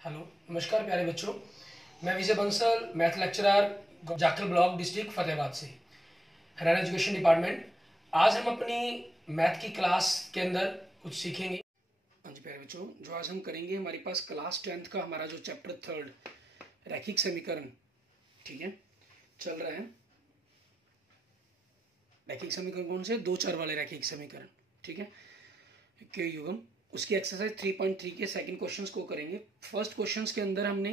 Hello, नमस्कार प्यारे बच्चों। मैं Vijay Bansal, math lecturer, Jakhal block, district Fatehabad से, हरियाणा एजुकेशन डिपार्टमेंट। आज हम अपनी मैथ की क्लास के अंदर कुछ सीखेंगे। हाँ जी प्यारे बच्चों, जो आज हम करेंगे, हमारे पास क्लास 10th का हमारा जो चैप्टर 3 रैखिक समीकरण, ठीक है, चल रहा है। रैखिक समीकरण कौन से? दो चर वाले रैखिक समीकरण, ठीक है, के युग्म। उसकी एक्सरसाइज 3.3 के सेकंड क्वेश्चंस को करेंगे। फर्स्ट क्वेश्चंस के अंदर हमने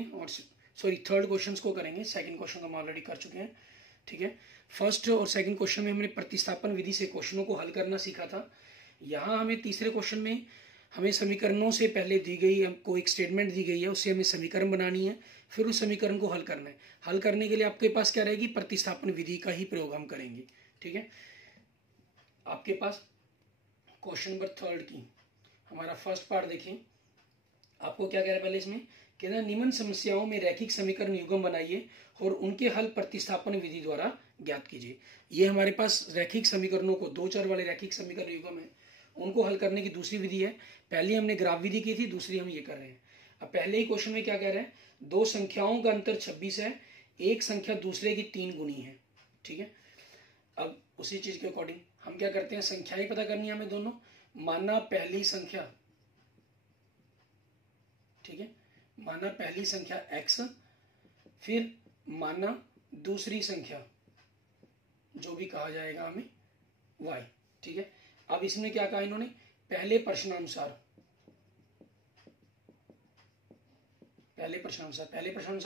थर्ड क्वेश्चंस को करेंगे। सेकंड क्वेश्चन हम ऑलरेडी कर चुके हैं, ठीक है। फर्स्ट और सेकंड क्वेश्चन में हमने प्रतिस्थापन विधि से क्वेश्चनों को हल करना सीखा था। यहाँ हमें तीसरे क्वेश्चन में हमें समीकरणों से पहले दी गई हमको एक स्टेटमेंट दी गई है, उससे हमें समीकरण बनानी है, फिर उस समीकरण को हल करना है। हल करने के लिए आपके पास क्या रहेगी? प्रतिस्थापन विधि का ही प्रयोग हम करेंगे, ठीक है। आपके पास क्वेश्चन नंबर 3 की हमारा फर्स्ट पार्ट देखिए। आपको क्या कह रहा है पहले इसमें? कहना निम्न समस्याओं में रैखिक समीकरण युग्म बनाइए और उनके हल प्रतिस्थापन विधि द्वारा ज्ञात कीजिए। ये हमारे पास रैखिक समीकरणों को, दो चर वाले रैखिक समीकरण युग्म है, उनको हल करने की दूसरी विधि है। पहली हमने ग्राफ विधि की थी, दूसरी हम ये कर रहे हैं। अब पहले ही क्वेश्चन में क्या कह रहे हैं? दो संख्याओं का अंतर 26 है, एक संख्या दूसरे की 3 गुनी है, ठीक है। अब उसी चीज के अकॉर्डिंग हम क्या करते हैं? संख्याएं पता करनी है हमें दोनों। माना पहली संख्या, ठीक है, माना पहली संख्या x, फिर माना दूसरी संख्या जो भी कहा जाएगा हमें y, ठीक है। अब इसमें क्या कहा इन्होंने? पहले प्रश्नानुसार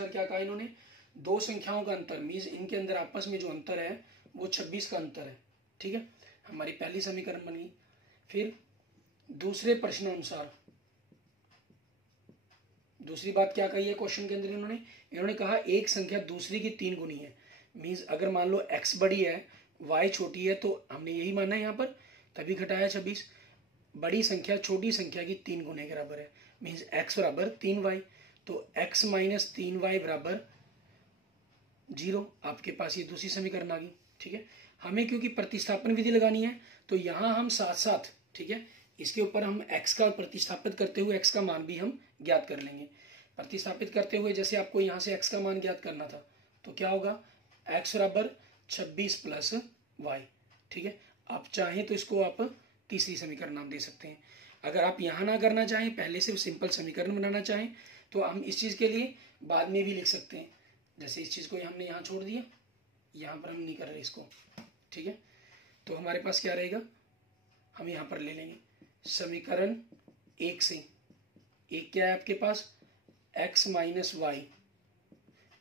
क्या कहा इन्होंने? दो संख्याओं का अंतर मीन्स इनके अंदर आपस में जो अंतर है वो 26 का अंतर है, ठीक है। हमारी पहली समीकरण बन गई। फिर दूसरे प्रश्नानुसार, दूसरी बात क्या कही है क्वेश्चन के अंदर इन्होंने कहा एक संख्या दूसरी की 3 गुनी है। मीन्स अगर मान लो x बड़ी है, y छोटी है, तो हमने यही माना है यहाँ पर, तभी घटाया 26। बड़ी संख्या छोटी संख्या की 3 गुने के बराबर है, मीन्स x बराबर 3y, तो x माइनस 3y बराबर 0। आपके पास ये दूसरी समीकरण आ गई, ठीक है। हमें क्योंकि प्रतिस्थापन विधि लगानी है, तो यहाँ हम साथ साथ, ठीक है, इसके ऊपर हम x का प्रतिस्थापित करते हुए x का मान भी हम ज्ञात कर लेंगे। प्रतिस्थापित करते हुए जैसे आपको यहाँ से x का मान ज्ञात करना था, तो क्या होगा? x बराबर 26 प्लस y, ठीक है। आप चाहें तो इसको आप तीसरी समीकरण नाम दे सकते हैं। अगर आप यहाँ ना करना चाहें, पहले से सिंपल समीकरण बनाना चाहें, तो हम इस चीज़ के लिए बाद में भी लिख सकते हैं। जैसे इस चीज़ को हमने यहाँ छोड़ दिया, यहाँ पर हम नहीं कर रहे इसको, ठीक है। तो हमारे पास क्या रहेगा? हम यहाँ पर ले लेंगे समीकरण 1 से। एक क्या है आपके पास? x माइनस वाई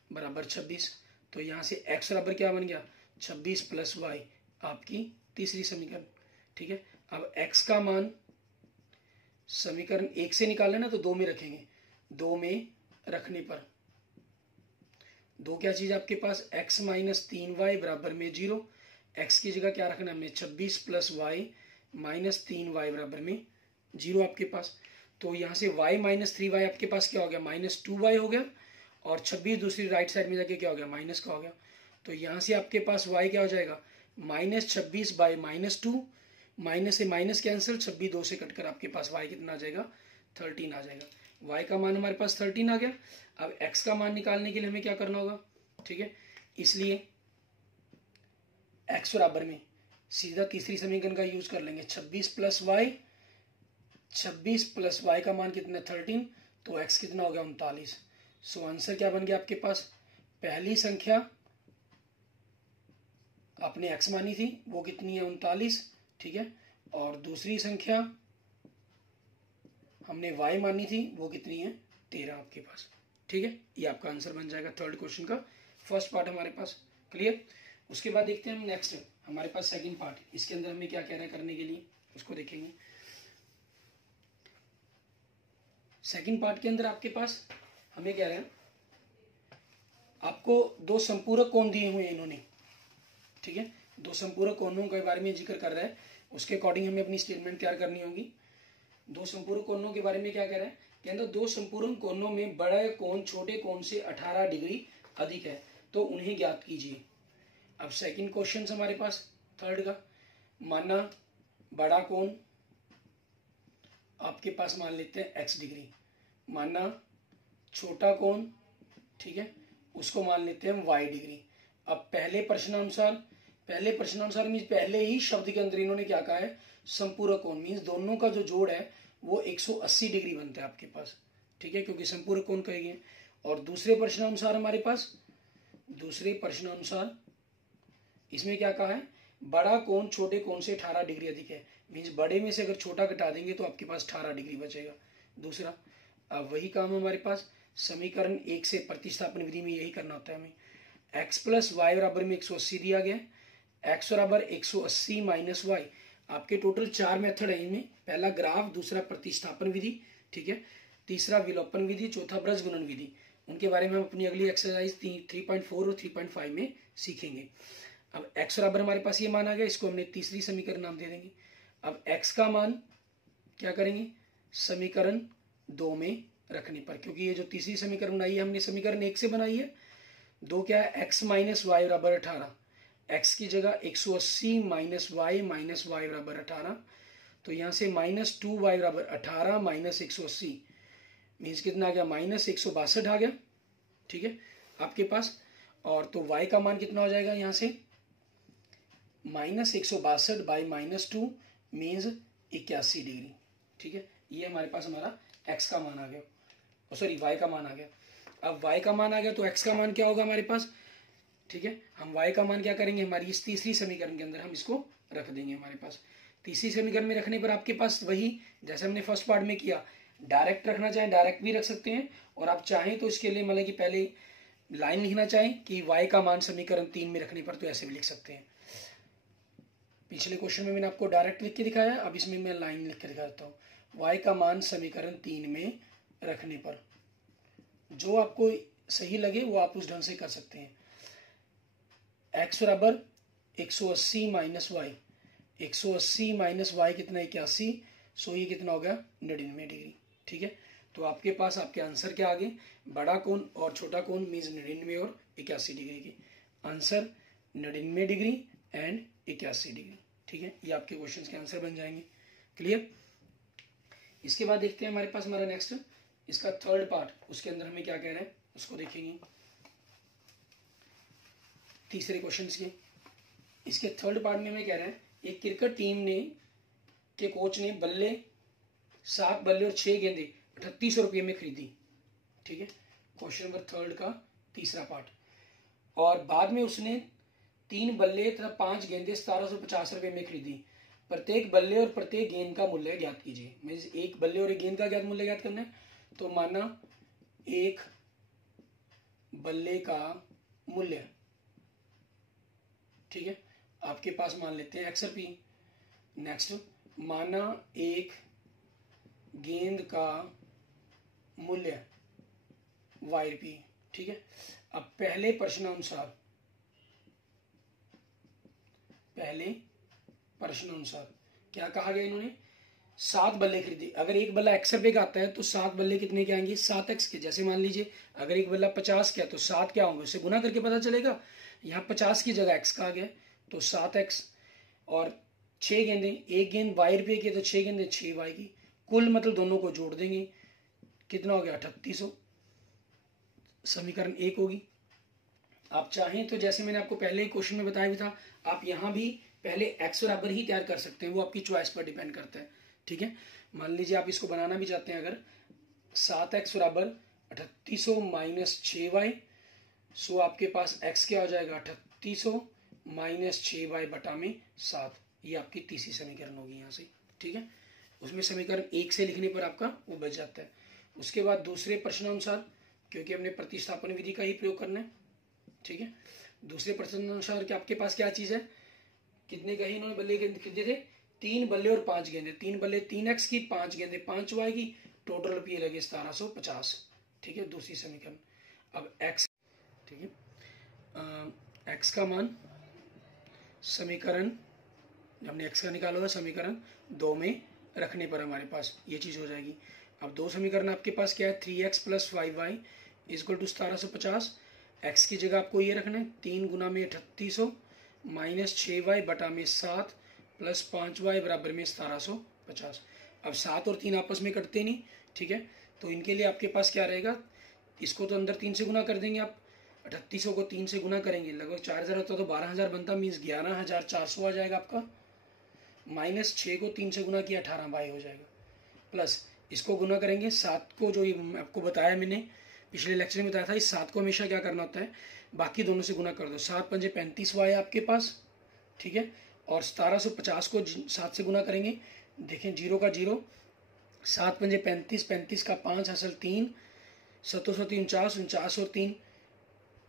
बराबर 26। तो यहाँ से x बराबर क्या बन गया? 26 प्लस वाई, आपकी तीसरी समीकरण, ठीक है। अब x का मान समीकरण 1 से निकाले ना, तो 2 में रखेंगे। 2 में रखने पर दो क्या चीज आपके पास? x माइनस 3y बराबर में 0। x की जगह क्या रखना हमने? 26 प्लस वाई माइनस 3y बराबर में 0 आपके पास। तो यहाँ से y माइनस 3y आपके पास क्या हो गया? माइनस 2y हो गया, और 26 दूसरी राइट साइड में जाके क्या हो गया? माइनस का हो गया। तो यहाँ से आपके पास y क्या हो जाएगा? माइनस 26 बाई माइनस 2, माइनस से माइनस कैंसिल, 26 2 से कटकर आपके पास y कितना आ जाएगा? 13 आ जाएगा। y का मान हमारे पास 13 आ गया। अब x का मान निकालने के लिए हमें क्या करना होगा? ठीक है, इसलिए x बराबर में सीधा तीसरी समीकरण का यूज कर लेंगे। 26 प्लस वाई, 26 प्लस वाई का मान कितना? 13। तो x कितना हो गया? 39। सो आंसर क्या बन गया आपके पास? पहली संख्या आपने x मानी थी, वो कितनी है? 39, ठीक है। और दूसरी संख्या हमने y मानी थी, वो कितनी है? 13 आपके पास, ठीक है। ये आपका आंसर बन जाएगा थर्ड क्वेश्चन का फर्स्ट पार्ट हमारे पास। क्लियर? उसके बाद देखते हैं हम नेक्स्ट हमारे पास सेकंड पार्ट। इसके अंदर हमें क्या कह रहा है करने के लिए, उसको देखेंगे। सेकंड पार्ट के अंदर आपके पास हमें कह रहे हैं, आपको दो संपूरक कोण दिए हुए हैं इन्होंने, ठीक है। दो संपूरक कोणों के बारे में जिक्र कर रहा है, उसके अकॉर्डिंग हमें अपनी स्टेटमेंट तैयार करनी होगी। दो संपूरक कोणों के बारे में क्या कह रहा है? कहते दो संपूरक कोणों में बड़ा कोण छोटे कोण से 18 डिग्री अधिक है, तो उन्हें ज्ञात कीजिए। अब सेकंड क्वेश्चन हमारे पास थर्ड का, माना बड़ा कोण आपके पास मान लेते हैं x डिग्री, माना छोटा कोण, ठीक है, उसको मान लेते हैं हम y डिग्री। अब पहले प्रश्नानुसार मीन्स पहले ही शब्द के अंदर इन्होंने क्या कहा है, संपूरक कोण मीन्स दोनों का जो जोड़ है वो 180 डिग्री बनता है आपके पास, ठीक है, क्योंकि संपूरक कोण कहेंगे। और दूसरे प्रश्नानुसार हमारे पास, दूसरे प्रश्नानुसार इसमें क्या कहा है, बड़ा कोण छोटे कोण से 18 डिग्री अधिक है, मीन्स बड़े में से अगर छोटा घटा देंगे तो आपके पास 18 डिग्री बचेगा दूसरा। अब वही काम हमारे पास समीकरण 1 से प्रतिस्थापन विधि में यही करना होता है हमें। x प्लस वाई बराबर में 180 दिया गया, x बराबर 180 माइनस वाई। आपके टोटल 4 मेथड है इनमें, पहला ग्राफ, दूसरा प्रतिस्थापन विधि, ठीक है, तीसरा विलोपन विधि, चौथा ब्रज गुणन विधि। उनके बारे में हम अपनी अगली एक्सरसाइज 3.4 और 3.5 में सीखेंगे। अब x बराबर हमारे पास ये मान आ गया, इसको हमने तीसरी समीकरण नाम दे देंगे। अब x का मान क्या करेंगे, समीकरण 2 में रखने पर, क्योंकि ये जो तीसरी समीकरण बनाई है हमने समीकरण 1 से बनाई है, 2 क्या है, x माइनस वाई बराबर 18, x की जगह 180 माइनस वाई बराबर 18, तो यहाँ से -2y बराबर 18 माइनस 180 मीन्स कितना आ गया, -162 आ गया, ठीक है आपके पास। और तो y का मान कितना हो जाएगा यहाँ से, -162 बाई -2 मीन्स 81 डिग्री, ठीक है। ये हमारे पास हमारा x का मान आ गया, सॉरी y का मान आ गया। अब y का मान आ गया तो x का मान क्या होगा हमारे पास, ठीक है। हम y का मान क्या करेंगे, हमारी इस तीसरी समीकरण के अंदर हम इसको रख देंगे हमारे पास। तीसरी समीकरण में रखने पर आपके पास वही जैसे हमने फर्स्ट पार्ट में किया, डायरेक्ट रखना चाहें डायरेक्ट भी रख सकते हैं, और आप चाहें तो इसके लिए मतलब कि पहले लाइन लिखना चाहें कि y का मान समीकरण 3 में रखने पर तो ऐसे भी लिख सकते हैं। पिछले क्वेश्चन में मैंने आपको डायरेक्ट लिख के दिखाया, अब इसमें मैं लाइन लिख के दिखाता हूँ। y का मान समीकरण 3 में रखने पर जो आपको सही लगे वो आप उस ढंग से कर सकते हैं। x बराबर 180 माइनस वाई, 180 माइनस वाई कितना, 81, सो ये कितना हो गया, 99 डिग्री, ठीक है। तो आपके पास आपके आंसर क्या आ गए, बड़ा कोण और छोटा कोण मीन्स 99 और 81 डिग्री की, आंसर 99 डिग्री एंड 81 डिग्री, ठीक है। ये आपके क्वेश्चंस के आंसर बन जाएंगे, क्लियर। इसके बाद देखते हैं हमारे पास हमारा नेक्स्ट इसका थर्ड पार्ट, उसके अंदर हमें क्या कह रहे हैं उसको देखेंगे तीसरे क्वेश्चन के। इसके थर्ड पार्ट में हमें कह रहे हैं एक क्रिकेट टीम ने के कोच ने बल्ले 7 बल्ले और 6 गेंदे 3800 रुपये में खरीदी, ठीक है, क्वेश्चन नंबर थर्ड का तीसरा पार्ट। और बाद में उसने 3 बल्ले तथा 5 गेंदे 1750 रुपये में खरीदी, प्रत्येक बल्ले और प्रत्येक गेंद का मूल्य ज्ञात कीजिए। मीन्स एक बल्ले और एक गेंद का क्या मूल्य ज्ञात करना है, तो माना एक बल्ले का मूल्य, ठीक है, आपके पास मान लेते हैं एक्स पी। नेक्स्ट माना एक गेंद का मूल्य वाई पी, ठीक है। अब पहले प्रश्नानुसार क्या कहा गया, इन्होंने 7 बल्ले खरीदे। अगर एक बल्ला x रुपये का आता है तो 7 बल्ले कितने के आएंगे, 7x के। जैसे मान लीजिए अगर एक बल्ला 50 का है तो 7 क्या होंगे, उससे गुना करके पता चलेगा। यहाँ 50 की जगह x का आ गया तो 7x। और 6 गेंदे, एक गेंद y रुपये की तो 6 गेंदे 6y की, कुल मतलब दोनों को जोड़ देंगे कितना हो गया 3800, समीकरण 1 होगी। आप चाहें तो जैसे मैंने आपको पहले ही क्वेश्चन में बताया भी था, आप यहाँ भी पहले x बराबर ही तैयार कर सकते हैं, वो आपकी चॉइस पर डिपेंड करता है, ठीक है। मान लीजिए आप इसको बनाना भी चाहते हैं, अगर 7x बराबर 3800 माइनस 6y, सो आपके पास x क्या हो जाएगा 3800 माइनस 6y बटा में 7, ये आपकी तीसरी समीकरण होगी यहाँ से, ठीक है। उसमें समीकरण 1 से लिखने पर आपका वो बच जाता है। उसके बाद दूसरे प्रश्नानुसार, क्योंकि हमने प्रतिस्थापन विधि का ही प्रयोग करना है, ठीक है। दूसरे प्रश्नानुसार कि आपके पास क्या चीज़ है, कितने का ही इन्होंने बल्ले खरीदे थे, 3 बल्ले और 5 गेंदे, 3 बल्ले 3x की, 5 गेंदे 5y की, टोटल रुपये लगे 1750, ठीक है, दूसरी समीकरण। अब x, ठीक है, x का मान समीकरण हमने x का निकाला हुआ, समीकरण 2 में रखने पर हमारे पास ये चीज़ हो जाएगी। अब दो समीकरण आपके पास क्या है, 3x plus 5y equal to 1750, x की जगह आपको ये रखना है 3 गुना में 3800 माइनस 6y बटा में 7 प्लस 5y बराबर में 1750। अब 7 और 3 आपस में कटते नहीं, ठीक है, तो इनके लिए आपके पास क्या रहेगा, इसको तो अंदर 3 से गुना कर देंगे आप, 3800 को 3 से गुना करेंगे लगभग 4000 होता तो 12000 बनता, मीन्स 11400 आ जाएगा आपका। माइनस 6 को 3 से गुना किया 18 बाई हो जाएगा, प्लस इसको गुना करेंगे 7 को, जो आपको बताया मैंने पिछले लेक्चर में बताया था, इस 7 को हमेशा क्या करना होता है, बाकी दोनों से गुना कर दो। 7 पंजे 35 वाई आपके पास, ठीक है। और 1750 को 7 से गुना करेंगे, देखें 0 का 0, 7 पंजे 35, 35 का 5 हासिल 3, 7 3 49, 49 और 3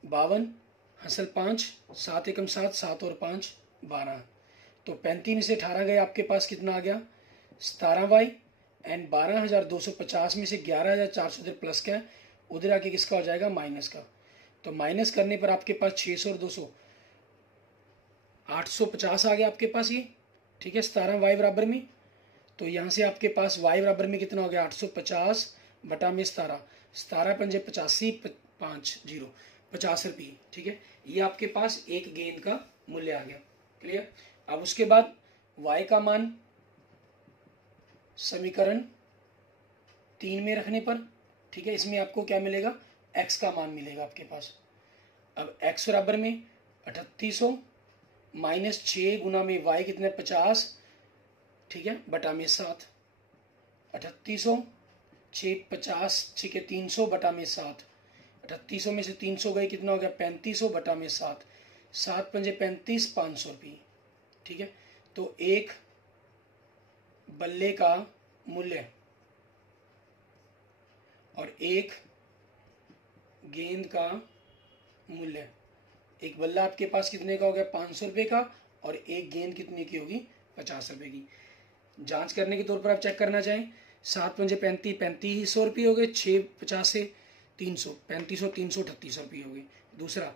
52, हासिल 5, 7 एकम 7, 7 और 5 12। तो 35 में से 18 गए, आपके पास कितना आ गया 17 वाई, एंड 12250 में से 11400 इधर प्लस का है, उधर आके किसका हो जाएगा माइनस का। तो माइनस करने पर आपके पास 600 और 200 850 आ गया आपके पास ये, ठीक है, 17 वाई बराबर में। तो यहाँ से आपके पास वाई बराबर में कितना हो गया 850 बटा में 17, 17 पंजे 85, 5 0 50 रुपये, ठीक है। ये आपके पास एक गेंद का मूल्य आ गया, क्लियर। अब उसके बाद y का मान समीकरण 3 में रखने पर, ठीक है, इसमें आपको क्या मिलेगा x का मान मिलेगा आपके पास। अब x बराबर में 3800 माइनस 6 गुना में y कितने 50, ठीक है, बटा में 7, 3800 6 50 6 के 300 बटा में 7, 3800 में से 300 गए कितना हो गया 3500 बटा में 7, 7 पंजे 35, 500 रुपये, ठीक है। तो एक बल्ले का मूल्य और एक गेंद का मूल्य, एक बल्ला आपके पास कितने का हो गया 500 रुपये का, और एक गेंद कितने की होगी 50 रुपये की। जांच करने के तौर पर आप चेक करना चाहें, 7 पंजे 35, 3500 रुपये हो गए, 6 50 से 300, 3500 300 3800 रुपये हो गए। दूसरा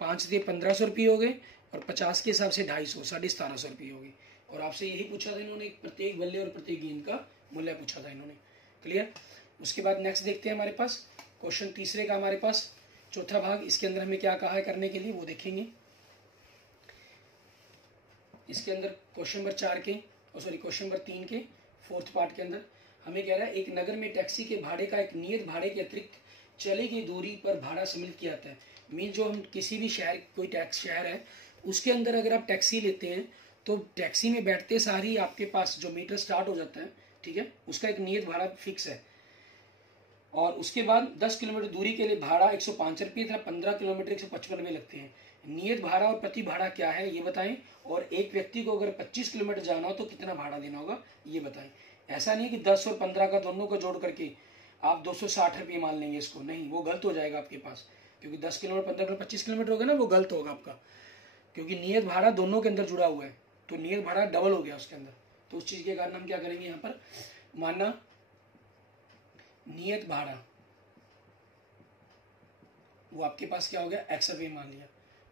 5 दिए 1500 रुपये हो गए, और 50 के हिसाब से 250 1750 रुपये हो गए। और आपसे यही पूछा था इन्होंने, प्रत्येक बल्ले और प्रत्येक गेंद का मूल्य पूछा था इन्होंने, क्लियर। उसके बाद नेक्स्ट देखते हैं हमारे पास क्वेश्चन तीसरे का, हमारे पास चौथा भाग, इसके अंदर हमें क्या कहा है करने के लिए वो देखेंगे। इसके अंदर क्वेश्चन नंबर 4 के, क्वेश्चन नंबर 3 के फोर्थ पार्ट के अंदर हमें कह रहा है, एक नगर में टैक्सी के भाड़े का एक नियत भाड़े के अतिरिक्त चली गई दूरी पर भाड़ा सम्मिलित किया जाता है। मीन जो हम किसी भी शहर, कोई टैक्स शहर है उसके अंदर अगर आप टैक्सी लेते हैं तो टैक्सी में बैठते सार ही आपके पास जो मीटर स्टार्ट हो जाता है, ठीक है, उसका एक नियत भाड़ा फिक्स है। और उसके बाद 10 किलोमीटर दूरी के लिए भाड़ा 105 रुपये था, 15 किलोमीटर 155 रुपये लगते हैं। नियत भाड़ा और प्रति भाड़ा क्या है ये बताएं, और एक व्यक्ति को अगर 25 किलोमीटर जाना हो तो कितना भाड़ा देना होगा ये बताएं। ऐसा नहीं कि 10 और 15 का दोनों को जोड़ करके आप 260 रुपये मान लेंगे इसको, नहीं, वो गलत हो जाएगा आपके पास, क्योंकि 10 किलोमीटर 15 किलोमीटर 25 किलोमीटर होगा ना, वो गलत होगा आपका, क्योंकि नियत भाड़ा दोनों के अंदर जुड़ा हुआ है, तो नियत भाड़ा डबल हो गया उसके अंदर। तो उस चीज़ के कारण हम क्या करेंगे यहाँ पर, माना नियत भाड़ा वो आपके पास क्या हो गया x रुपये मान लिया,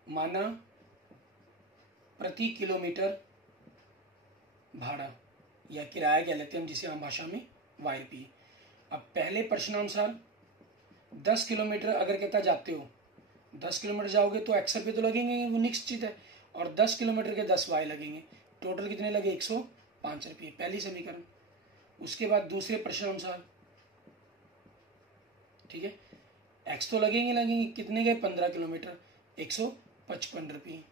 माना प्रति किलोमीटर भाड़ा या किराया कह लेते हैं हम, जिसे आम भाषा में YP। अब पहले प्रश्नानुसार 10 किलोमीटर अगर कहता जाते हो, 10 किलोमीटर जाओगे तो x रुपये तो लगेंगे, वो निश्चित है, और 10 किलोमीटर के 10 y लगेंगे, टोटल कितने लगे 105 रुपये, पहली समीकरण। उसके बाद दूसरे प्रश्नानुसार, ठीक है, x तो लगेंगे, कितने गए 15 किलोमीटर 155 रुपये।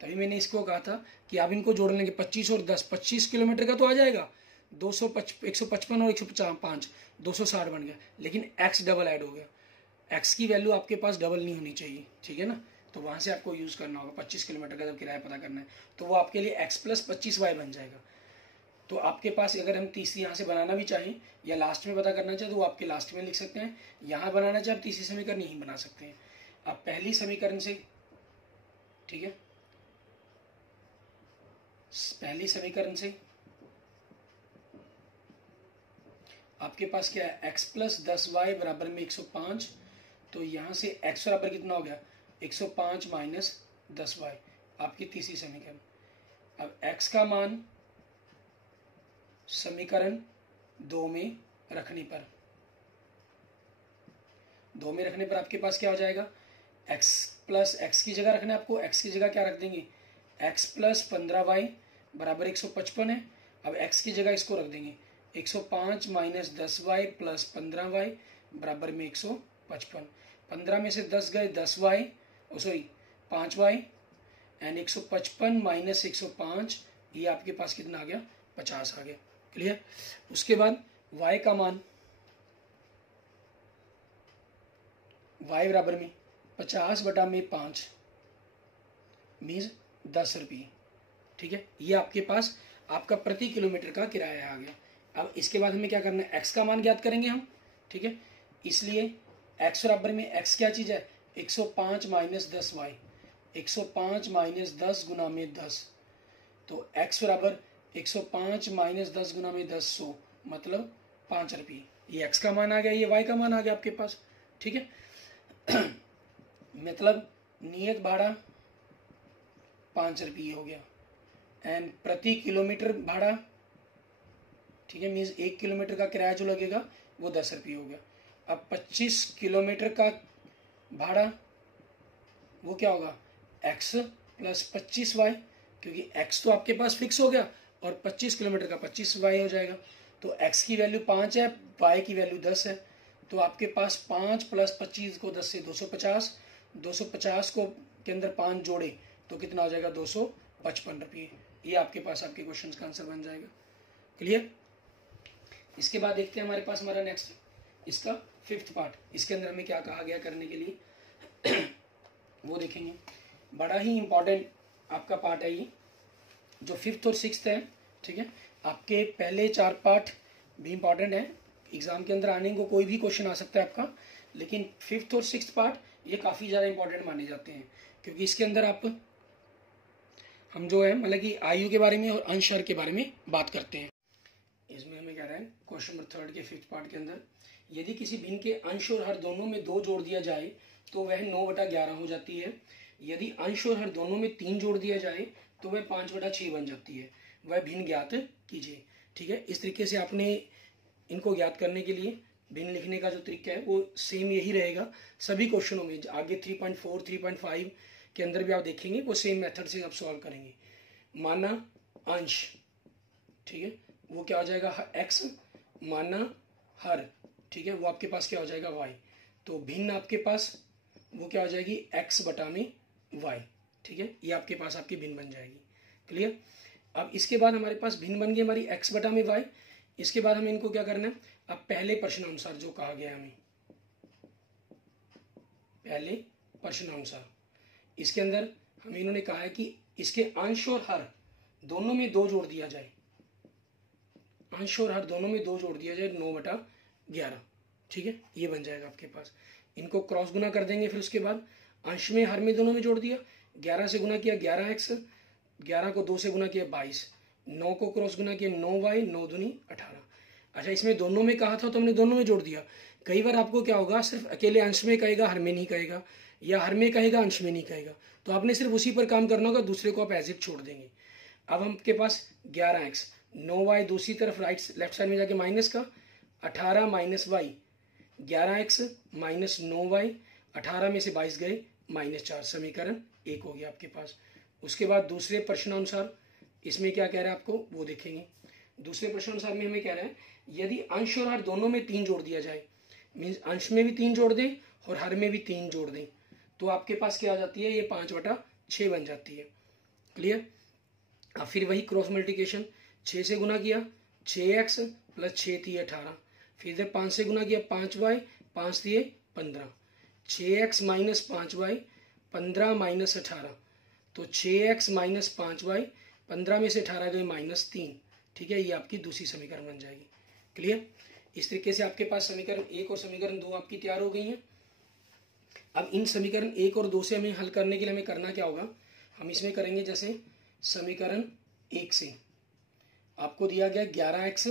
तभी मैंने इसको कहा था कि आप इनको जोड़ लेंगे 25 और 10, 25 किलोमीटर का तो आ जाएगा 155 और 105 260 बन गया, लेकिन x डबल ऐड हो गया, x की वैल्यू आपके पास डबल नहीं होनी चाहिए, ठीक है ना। तो वहाँ से आपको यूज़ करना होगा 25 किलोमीटर का जब किराया पता करना है, तो वो आपके लिए x प्लस 25y बन जाएगा। तो आपके पास अगर हम तीसरी यहाँ से बनाना भी चाहें या लास्ट में पता करना चाहें तो वो आपके लास्ट में लिख सकते हैं, यहाँ बनाना चाहे आप तीसरी समीकरण नहीं बना सकते हैं, आप पहली समीकरण से, ठीक है, पहली समीकरण से आपके पास क्या है x प्लस 10y बराबर में 105, तो यहाँ से x बराबर कितना हो गया 105 माइनस 10y, आपकी तीसरी समीकरण। अब x का मान समीकरण 2 में रखने पर, 2 में रखने पर आपके पास क्या हो जाएगा, x प्लस x की जगह रखना है आपको, x की जगह क्या रख देंगे x प्लस 15y बराबर 155 है। अब x की जगह इसको रख देंगे 105 माइनस 10y प्लस 15y बराबर में 155, 55। 15 में से 10 गए 10y, sorry 5y, and 155 minus 105, ये आपके पास कितना आ गया, 50 आ गया। क्लियर। उसके बाद y का मान, y बराबर में 50 बटा में 5 मीन्स 10 रुपये। ठीक है, ये आपके पास आपका प्रति किलोमीटर का किराया आ गया। अब इसके बाद हमें क्या करना है, x का मान ज्ञात करेंगे हम। ठीक है, इसलिए x बराबर में x क्या चीज़ है, 105 माइनस 10y, 105 माइनस 10 गुना में 10, तो x बराबर 105 माइनस 10 गुना में 10 100, मतलब 5 रुपये। ये x का मान आ गया, ये y का मान आ गया आपके पास। ठीक है मतलब नियत भाड़ा 5 रुपये हो गया, एंड प्रति किलोमीटर भाड़ा, ठीक है, मीन्स 1 किलोमीटर का किराया जो लगेगा वो 10 रुपये हो गया। अब 25 किलोमीटर का भाड़ा वो क्या होगा, x प्लस 25y, क्योंकि x तो आपके पास फिक्स हो गया और 25 किलोमीटर का 25y हो जाएगा। तो x की वैल्यू 5 है, y की वैल्यू 10 है, तो आपके पास 5 प्लस 25 को 10 से 250, 250 को के अंदर 5 जोड़े तो कितना हो जाएगा, 255 रुपये। ये आपके पास आपके क्वेश्चन का आंसर बन जाएगा। क्लियर। इसके बाद देखते हैं हमारे पास हमारा नेक्स्ट, इसका 5th पार्ट, इसके अंदर हमें क्या कहा गया करने के लिए वो देखेंगे। बड़ा ही इंपॉर्टेंट आपका पार्ट है ये, जो 5th और 6th है। ठीक है, आपके पहले 4 पार्ट भी इंपॉर्टेंट है, एग्जाम के अंदर आने को कोई भी क्वेश्चन आ सकता है आपका, लेकिन 5th और 6th पार्ट ये काफ़ी ज़्यादा इंपॉर्टेंट माने जाते हैं, क्योंकि इसके अंदर आप हम जो है मतलब कि आयु के बारे में और अंशर के बारे में बात करते हैं। इसमें हमें कह रहा है क्वेश्चन नंबर 3 के 5th पार्ट के अंदर, यदि किसी भिन्न के अंश और हर दोनों में 2 जोड़ दिया जाए तो वह 9/11 हो जाती है। यदि अंश और हर दोनों में 3 जोड़ दिया जाए तो वह 5/6 बन जाती है। वह भिन्न ज्ञात कीजिए। ठीक है, इस तरीके से आपने इनको ज्ञात करने के लिए भिन्न लिखने का जो तरीका है वो सेम यही रहेगा सभी क्वेश्चनों में। आगे 3.4 3.5 के अंदर भी आप देखेंगे वो सेम मेथड से आप सॉल्व करेंगे। माना अंश, ठीक है, वो क्या हो जाएगा x, माना हर, ठीक है, वो आपके पास क्या हो जाएगा y। तो भिन्न आपके पास वो क्या हो जाएगी x बटा में y। ठीक है, ये आपके पास आपकी भिन्न बन जाएगी। क्लियर। अब इसके बाद हमारे पास भिन्न बन गई हमारी x बटा में y। इसके बाद हमें इनको क्या करना है, अब पहले प्रश्नानुसार जो कहा गया हमें, पहले प्रश्नानुसार, इसके अंदर हमें इन्होंने कहा है कि इसके अंश और हर दोनों में 2 जोड़ दिया जाए, अंश और हर दोनों में 2 जोड़ दिया जाए 9/11। ठीक है, ये बन जाएगा आपके पास। इनको क्रॉस गुना कर देंगे, फिर उसके बाद अंश में हर में दोनों में जोड़ दिया, 11 से गुना किया 11x, 11 को 2 से गुना किया 22, 9 को क्रॉस गुना किया 9y, 9 दूनी 18। अच्छा, इसमें दोनों में कहा था तो हमने दोनों में जोड़ दिया। कई बार आपको क्या होगा, सिर्फ अकेले अंश में कहेगा हर में नहीं कहेगा, या हर में कहेगा अंश में नहीं कहेगा, तो आपने सिर्फ उसी पर काम करना होगा, दूसरे को आप एज इट छोड़ देंगे। अब हमके पास 11x, 9y दूसरी तरफ लेफ्ट साइड में जाके माइनस का 18 minus y, 11x minus 9y, 18 में से 22 गए -4, समीकरण 1 हो गया आपके पास। उसके बाद दूसरे प्रश्नानुसार इसमें क्या कह रहा है आपको वो देखेंगे। दूसरे प्रश्नानुसार में हमें कह रहा है यदि अंश और हर दोनों में 3 जोड़ दिया जाए, मीन्स अंश में भी 3 जोड़ दें और हर में भी 3 जोड़ दें, तो आपके पास क्या आ जाती है, ये 5/6 बन जाती है। क्लियर। अब फिर वही क्रॉस मल्टीप्लिकेशन, 6 से गुना किया 6x प्लस 6 थी 18, फिर इधर 5 से गुना किया 5y, 5 दिए 15, 6x माइनस 5y, 15 माइनस 18, तो 6x माइनस 5y, 15 में से 18 गए -3। ठीक है, ये आपकी दूसरी समीकरण बन जाएगी। क्लियर। इस तरीके से आपके पास समीकरण 1 और समीकरण 2 आपकी तैयार हो गई हैं। अब इन समीकरण 1 और 2 से हमें हल करने के लिए हमें करना क्या होगा, हम इसमें करेंगे जैसे समीकरण 1 से आपको दिया गया 11x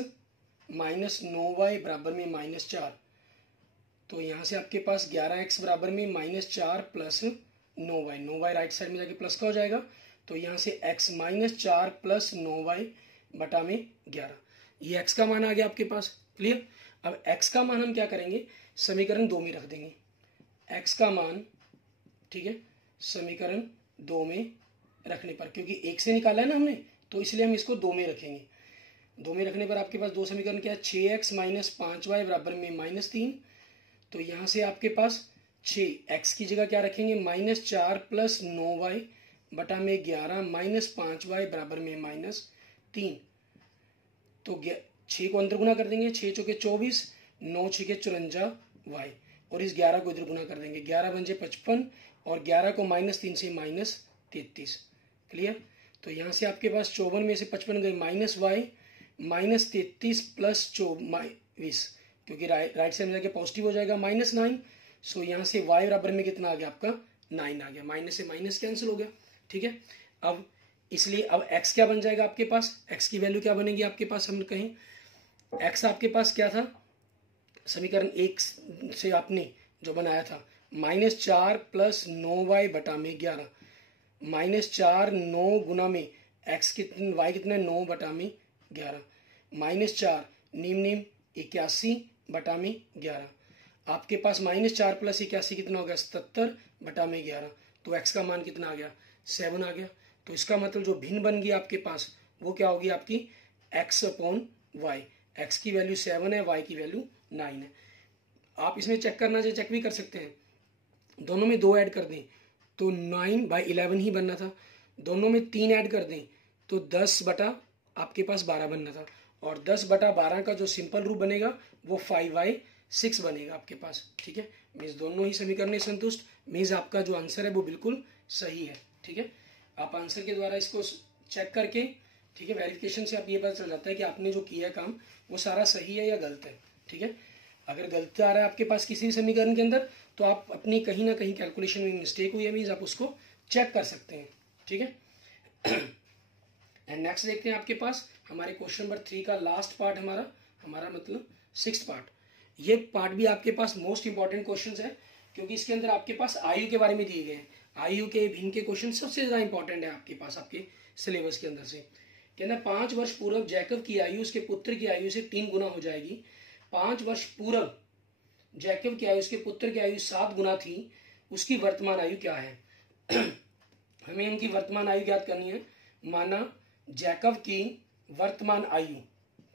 माइनस 9y बराबर में -4, तो यहाँ से आपके पास 11x बराबर में -4 plus 9y, 9y right side में जाके प्लस का हो जाएगा, तो यहाँ से x -4 प्लस 9y बटा में 11, ये x का मान आ गया आपके पास। क्लियर। अब x का मान हम क्या करेंगे, समीकरण 2 में रख देंगे, x का मान, ठीक है, समीकरण 2 में रखने पर, क्योंकि 1 से निकाला है ना हमने, तो इसलिए हम इसको 2 में रखेंगे। 2 में रखने पर आपके पास 2 समीकरण क्या है, 6x माइनस 5y बराबर में -3, तो यहाँ से आपके पास 6 x की जगह क्या रखेंगे, -4 प्लस 9y बटा में 11 माइनस 5y बराबर में -3। तो 6 को अंदर गुना कर देंगे, 6 चौके 24, 9 छके 54y, और इस 11 को इधर गुना कर देंगे, 11 बन जाए 55 और 11 को -3 से -33। क्लियर। तो यहाँ से आपके पास 54 में से 55 गए -y -33 प्लस 24, क्योंकि राइट साइड में जाके पॉजिटिव हो जाएगा -9। सो यहाँ से y बराबर में कितना आ गया आपका 9 आ गया, माइनस से माइनस कैंसिल हो गया। ठीक है, अब इसलिए अब x क्या बन जाएगा आपके पास, x की वैल्यू क्या बनेगी आपके पास, हम कहें x आपके पास क्या था, समीकरण 1 से आपने जो बनाया था -4 प्लस 9y बटा में 11, -4 9 गुना में x कितने y कितना 9 बटा में 11, -4 निम 81 बटा में 11, आपके पास -4 प्लस 81 कितना हो गया 77 बटा में 11, तो x का मान कितना आ गया 7 आ गया। तो इसका मतलब जो भिन्न बन गई आपके पास वो क्या होगी आपकी x/y, x की वैल्यू 7 है, y की वैल्यू 9 है। आप इसमें चेक करना चाहे चेक भी कर सकते हैं, दोनों में 2 ऐड कर दें तो 9/11 ही बनना था, दोनों में 3 ऐड कर दें तो 10 बटा आपके पास 12 बनना था, और 10 बटा 12 का जो सिंपल रूप बनेगा वो 5/6 बनेगा आपके पास। ठीक है, मीन्स दोनों ही समीकरण संतुष्ट, मीन्स आपका जो आंसर है वो बिल्कुल सही है। ठीक है, आप आंसर के द्वारा इसको चेक करके, ठीक है, वेरिफिकेशन से आप ये पता चल जाता है कि आपने जो किया है काम वो सारा सही है या गलत है। ठीक है, अगर गलत आ रहा है आपके पास किसी भी समीकरण के अंदर तो आप अपनी कहीं ना कहीं कैलकुलेशन में मिस्टेक हुई है, मीन्स आप उसको चेक कर सकते हैं। ठीक है, एंड नेक्स्ट देखते हैं आपके पास हमारे क्वेश्चन नंबर 3 का लास्ट पार्ट, हमारा मतलब 6th पार्ट। ये पार्ट भी आपके पास मोस्ट इंपॉर्टेंट क्वेश्चंस है, क्योंकि इसके अंदर आपके पास आयु के बारे में दिए गए हैं। आयु के भिन्न के क्वेश्चन सबसे ज्यादा इंपॉर्टेंट है आपके पास आपके सिलेबस के अंदर से। कहना 5 वर्ष पूर्व जैकब की आयु उसके पुत्र की आयु से 3 गुना हो जाएगी। 5 वर्ष पूर्व जैकब की आयु उसके पुत्र की आयु 7 गुना थी, उसकी वर्तमान आयु क्या है। हमें इनकी वर्तमान आयु ज्ञात करनी है। माना जैकब की वर्तमान आयु,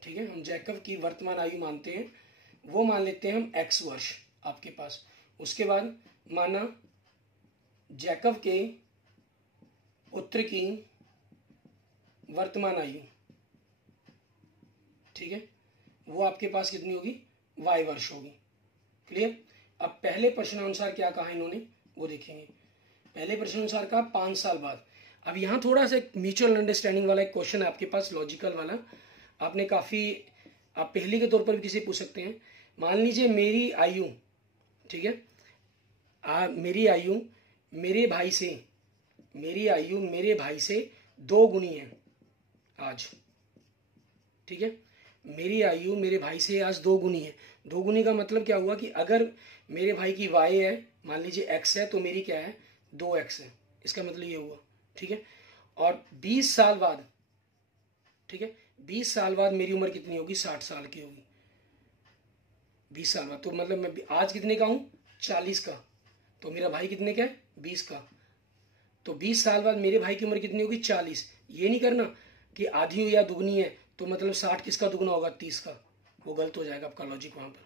ठीक है, हम जैकब की वर्तमान आयु मानते हैं, वो मान लेते हैं हम x वर्ष आपके पास। उसके बाद माना जैकब के पुत्र की वर्तमान आयु, ठीक है, वो आपके पास कितनी होगी y वर्ष होगी। क्लियर। अब पहले प्रश्नानुसार क्या कहा इन्होंने वो देखेंगे। पहले प्रश्नानुसार कहा 5 साल बाद। अब यहाँ थोड़ा सा म्यूचुअल अंडरस्टैंडिंग वाला एक क्वेश्चन है आपके पास, लॉजिकल वाला। आपने काफ़ी, आप पहले के तौर पर भी किसी पूछ सकते हैं। मान लीजिए मेरी आयु, ठीक है, मेरी आयु मेरे भाई से 2 गुनी है आज। ठीक है, मेरी आयु मेरे भाई से आज 2 गुनी है। 2 गुनी का मतलब क्या हुआ कि अगर मेरे भाई की y है, मान लीजिए x है, तो मेरी क्या है 2x है। इसका मतलब ये हुआ। ठीक है, और 20 साल बाद, ठीक है, 20 साल बाद मेरी उम्र कितनी होगी 60 साल की होगी। 20 साल बाद, तो मतलब मैं आज कितने का हूं 40 का, तो मेरा भाई कितने का है 20 का। तो 20 साल बाद मेरे भाई की उम्र कितनी होगी 40। ये नहीं करना कि आधी या दुगनी है तो मतलब 60 किसका दुगना होगा 30 का, वो गलत हो जाएगा आपका लॉजिक वहां पर।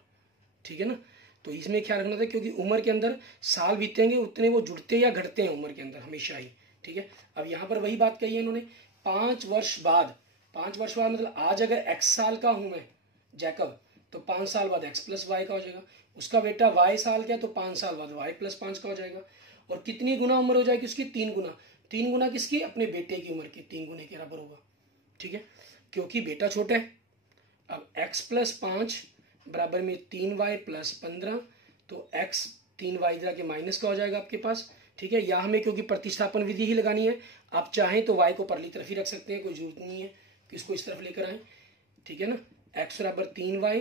ठीक है ना, तो इसमें ख्याल रखना था, क्योंकि उम्र के अंदर साल बीतेंगे उतने वो जुड़ते या घटते हैं उम्र के अंदर हमेशा ही। ठीक है, अब यहाँ पर वही बात कही है इन्होंने, 5 वर्ष बाद। 5 वर्ष बाद मतलब आज अगर x साल का हूं मैं जैकब, तो 5 साल बाद x प्लस वाई का हो जाएगा। उसका बेटा y साल का, तो 5 साल बाद y प्लस 5 का हो जाएगा। और कितनी गुना उम्र हो जाएगी उसकी 3 गुना। 3 गुना किसकी, अपने बेटे की उम्र की 3 गुने के बराबर होगा। ठीक है, क्योंकि बेटा छोटा है। अब x प्लस 5 बराबर में 3y प्लस 15, तो x 3y जाके माइनस का हो जाएगा आपके पास। ठीक है, या हमें क्योंकि प्रतिस्थापन विधि ही लगानी है, आप चाहें तो y को परली तरफ ही रख सकते हैं, कोई जरूरत नहीं है कि इसको इस तरफ लेकर आए। ठीक है ना, x बराबर 3y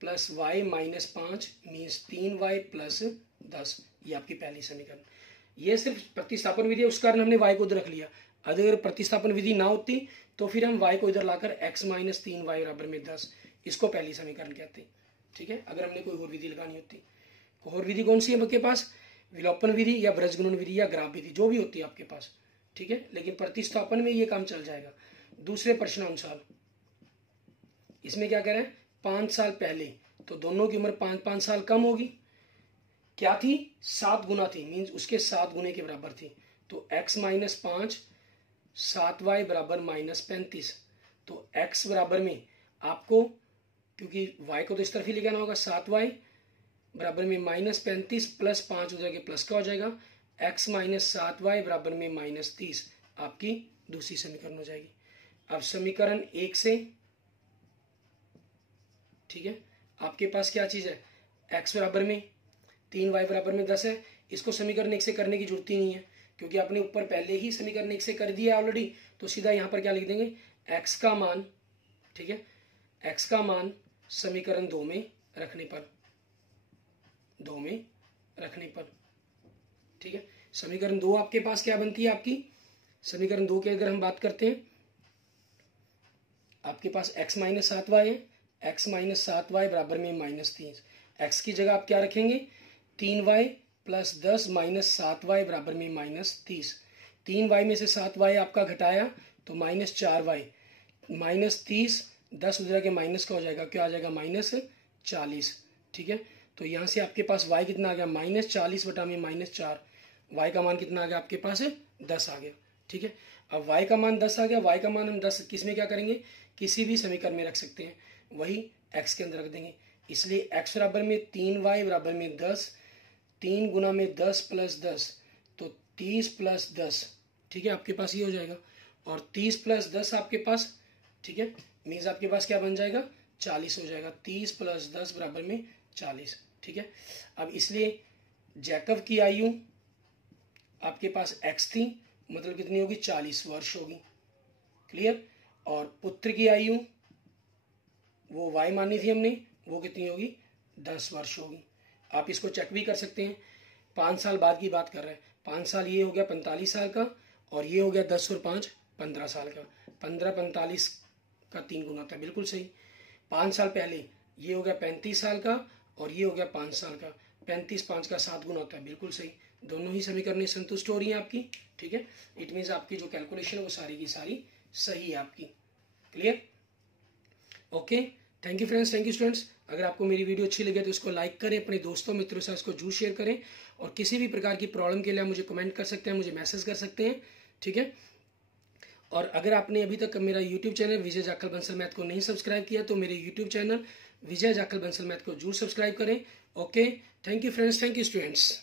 plus y minus 5 means 3y plus 10, ये आपकी पहली समीकरण। ये सिर्फ प्रतिस्थापन विधि है, उस कारण हमने y को उधर रख लिया। अगर प्रतिस्थापन विधि ना होती तो फिर हम y को इधर लाकर x माइनस 3y बराबर में 10, इसको पहली समीकरण कहते हैं। ठीक है, अगर हमने कोई और विधि लगानी होती। और विधि कौन सी है आपके पास, विलोपन विधि या ब्रजगुणन विधि या ग्राफ विधि, जो भी होती है आपके पास। ठीक है, लेकिन प्रतिस्थापन में ये काम चल जाएगा। दूसरे प्रश्नानुसार इसमें क्या कह रहे हैं, 5 साल पहले, तो दोनों की उम्र 5-5 साल कम होगी। क्या थी, 7 गुना थी, मीन्स उसके 7 गुने के बराबर थी। तो x माइनस 5 7y बराबर माइनस 35। तो x बराबर में आपको, क्योंकि y को तो इस तरफ ही लिखाना होगा, 7y बराबर में माइनस 35 प्लस 5 हो जाएगा, प्लस का हो जाएगा, x माइनस 7y बराबर में माइनस 30 आपकी दूसरी समीकरण हो जाएगी। अब समीकरण 1 से, ठीक है, आपके पास क्या चीज है, x बराबर में 3y बराबर में 10 है। इसको समीकरण 1 से करने की जरूरत ही नहीं है, क्योंकि आपने ऊपर पहले ही समीकरण 1 से कर दिया ऑलरेडी। तो सीधा यहां पर क्या लिख देंगे, x का मान, ठीक है, x का मान समीकरण 2 में रखने पर, 2 में रखने पर, ठीक है। समीकरण 2 आपके पास क्या बनती है, आपकी समीकरण 2 की अगर हम बात करते हैं, आपके पास x माइनस 7y है, x माइनस 7y बराबर में माइनस 30। x की जगह आप क्या रखेंगे, 3y प्लस 10 माइनस 7y बराबर में माइनस 30। 3y में से 7y आपका घटाया तो माइनस 4y, माइनस 30, 10 उधर के माइनस का हो जाएगा, क्या आ जाएगा, माइनस 40, ठीक है। तो यहाँ से आपके पास y कितना आ गया, माइनस 40 बटा में माइनस 4, y का मान कितना आ गया आपके पास, 10 आ गया, ठीक है। अब y का मान 10 आ गया, y का मान हम 10 किस में क्या करेंगे, किसी भी समीकरण में रख सकते हैं, वही x के अंदर रख देंगे। इसलिए x बराबर में 3y बराबर में 10, 3 गुना में 10 प्लस 10 तो 30 प्लस 10, ठीक है, आपके पास ये हो जाएगा। और 30 प्लस 10 आपके पास, ठीक है, मीन्स आपके पास क्या बन जाएगा, 40 हो जाएगा। 30 प्लस 10 बराबर में 40, ठीक है। अब इसलिए जैकब की आयु आपके पास x थी, मतलब कितनी होगी, 40 वर्ष होगी, क्लियर। और पुत्र की आयु वो y मानी थी हमने, वो कितनी होगी, 10 वर्ष होगी। आप इसको चेक भी कर सकते हैं, 5 साल बाद की बात कर रहे हैं, 5 साल ये हो गया 45 साल का, और ये हो गया 10 और 5 15 साल का, 15 45 का 3 गुना था, बिल्कुल सही। 5 साल पहले ये हो गया 35 साल का, और ये हो गया 5 साल का, 35 5 का 7 गुना होता है, बिल्कुल सही। दोनों ही समीकरणें संतुष्ट हो रही हैं आपकी, ठीक है। इट मीन्स आपकी जो कैलकुलेशन है वो सारी की सारी सही है आपकी, clear, okay. Thank you friends, thank you students. अगर आपको मेरी वीडियो अच्छी लगे तो इसको लाइक करें, अपने दोस्तों मित्रों से इसको जरूर शेयर करें, और किसी भी प्रकार की प्रॉब्लम के लिए आप मुझे कमेंट कर सकते हैं, मुझे मैसेज कर सकते हैं, ठीक है। और अगर आपने अभी तक मेरा यूट्यूब चैनल विजय जाखल बंसल मैथ को नहीं सब्सक्राइब किया तो मेरे यूट्यूब चैनल विजय जाखल बंसल मैथ को जरूर सब्सक्राइब करें, okay. Thank you friends, thank you students.